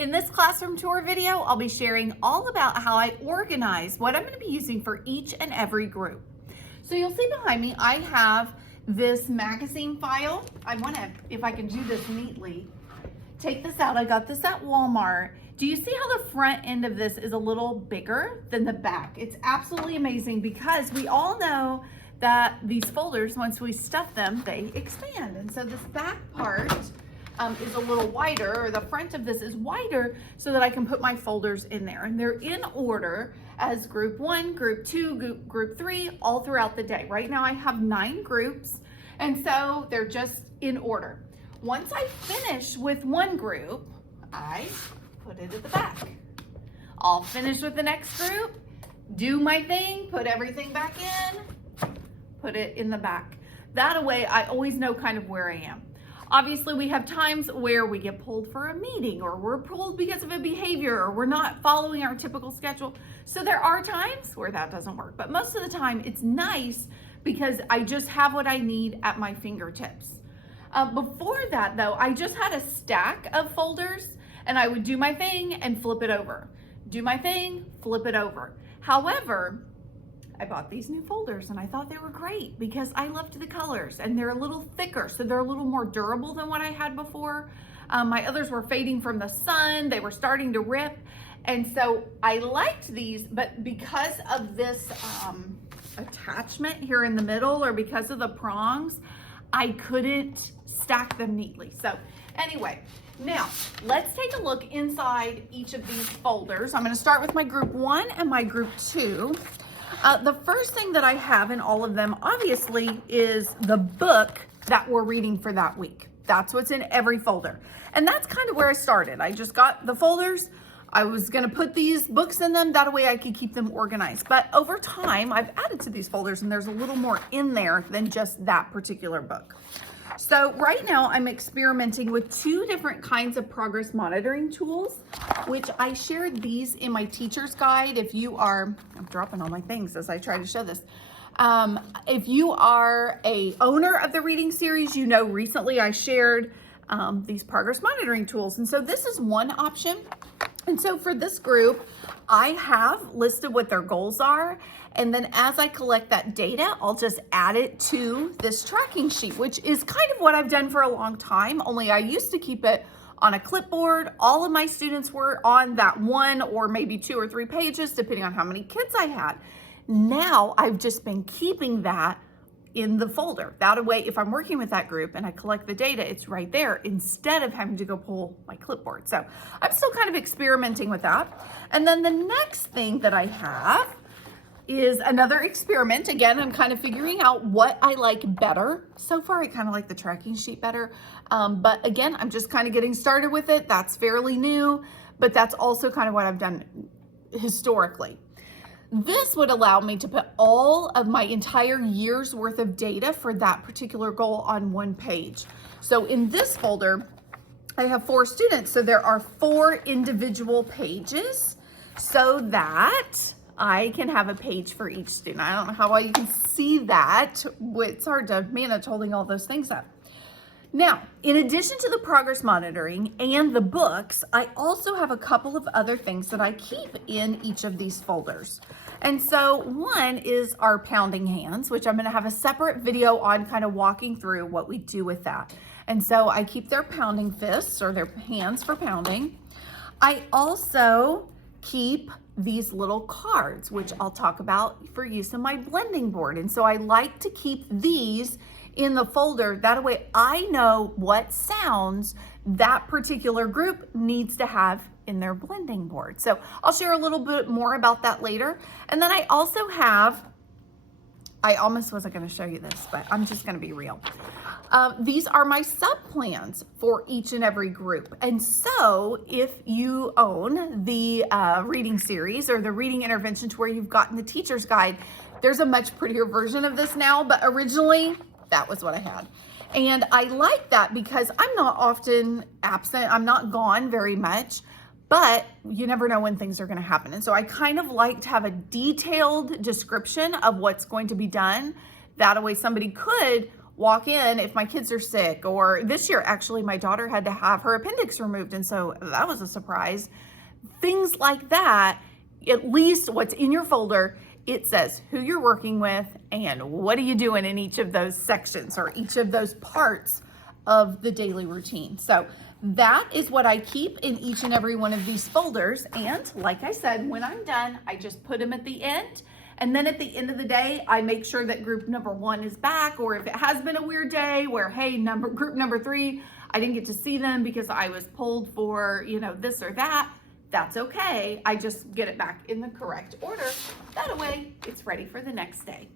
In this classroom tour video, I'll be sharing all about how I organize what I'm going to be using for each and every group. So you'll see behind me, I have this magazine file. I want to, if I can do this neatly, take this out. I got this at Walmart. Do you see how the front end of this is a little bigger than the back? It's absolutely amazing because we all know that these folders, once we stuff them, they expand. And so this back part is a little wider, or the front of this is wider, so that I can put my folders in there. And they're in order as group 1, group 2, group 3, all throughout the day. Right now I have 9 groups, and so they're just in order. Once I finish with one group, I put it at the back. I'll finish with the next group, do my thing, put everything back in, put it in the back. That way I always know kind of where I am. Obviously, we have times where we get pulled for a meeting, or we're pulled because of a behavior, or we're not following our typical schedule. So there are times where that doesn't work, but most of the time it's nice because I just have what I need at my fingertips. Before that though, I just had a stack of folders and I would do my thing and flip it over. Do my thing, flip it over. However, I bought these new folders and I thought they were great because I loved the colors, and they're a little thicker, so they're a little more durable than what I had before. My others were fading from the sun, they were starting to rip, and so I liked these, but because of this attachment here in the middle, or because of the prongs, I couldn't stack them neatly. So anyway, now let's take a look inside each of these folders. I'm going to start with my group 1 and my group 2. The first thing that I have in all of them, obviously, is the book that we're reading for that week. That's what's in every folder. And that's kind of where I started. I just got the folders. I was going to put these books in them. That way I could keep them organized. But over time, I've added to these folders, and there's a little more in there than just that particular book. So right now I'm experimenting with 2 different kinds of progress monitoring tools, which I shared these in my teacher's guide. If you are, I'm dropping all my things as I try to show this. If you are a owner of the reading series, you know recently I shared these progress monitoring tools. And so this is one option. And so for this group, I have listed what their goals are. And then as I collect that data, I'll just add it to this tracking sheet, which is kind of what I've done for a long time, only I used to keep it on a clipboard. All of my students were on that 1 or maybe 2 or 3 pages, depending on how many kids I had. Now I've just been keeping that in the folder. That way, if I'm working with that group and I collect the data, it's right there instead of having to go pull my clipboard. So I'm still kind of experimenting with that. And then the next thing that I have is another experiment. Again, I'm kind of figuring out what I like better. So far, I kind of like the tracking sheet better. But again, I'm just kind of getting started with it. That's fairly new, but that's also kind of what I've done historically. This would allow me to put all of my entire year's worth of data for that particular goal on one page. So in this folder, I have 4 students. So there are 4 individual pages so that I can have a page for each student. I don't know how well you can see that. It's hard to manage holding all those things up. Now, in addition to the progress monitoring and the books, I also have a couple of other things that I keep in each of these folders. And so one is our pounding hands, which I'm going to have a separate video on kind of walking through what we do with that. And so I keep their pounding fists, or their hands for pounding. I also keep these little cards, which I'll talk about for use in my blending board. And so I like to keep these in the folder. That way I know what sounds that particular group needs to have in their blending board. So I'll share a little bit more about that later. And then I also have, I almost wasn't going to show you this, but I'm just going to be real. These are my sub-plans for each and every group. And so if you own the reading series or the reading intervention to where you've gotten the teacher's guide, there's a much prettier version of this now, but originally that was what I had. And I like that because I'm not often absent. I'm not gone very much, but you never know when things are going to happen. And so I kind of like to have a detailed description of what's going to be done. That way somebody could walk in if my kids are sick, or this year, actually, my daughter had to have her appendix removed. And so that was a surprise. Things like that, at least what's in your folder, it says who you're working with and what are you doing in each of those sections or each of those parts of the daily routine. So that is what I keep in each and every one of these folders. And like I said, when I'm done, I just put them at the end. And then at the end of the day, I make sure that group number 1 is back, or if it has been a weird day where, hey, group number 3, I didn't get to see them because I was pulled for, this or that, that's okay. I just get it back in the correct order. That way, it's ready for the next day.